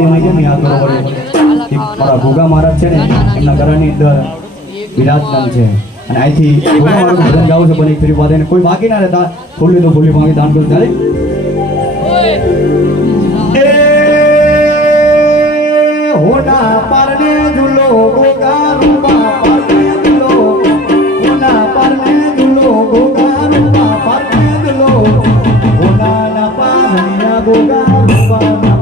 મહાદેવને કેમ યાદ કરવો પડે? મારા ભોગા મહારાજ છે ને એમના ઘરની અંદર વિરાજમાન છે અને અહીંથી ભોગા મહારાજ ભજન ગાવું છે પણ એક ફેરી વાત એને કોઈ બાકી ના રહેતા ફૂલી તો ફૂલી માંગી દાન કરું ત્યારે હોના પરને ઝૂલો ગોગા રૂપા પરને ઝૂલો હોના પરને ઝૂલો ગોગા રૂપા પરને ઝૂલો હોના ના પાનૈયા ગોગા રૂપા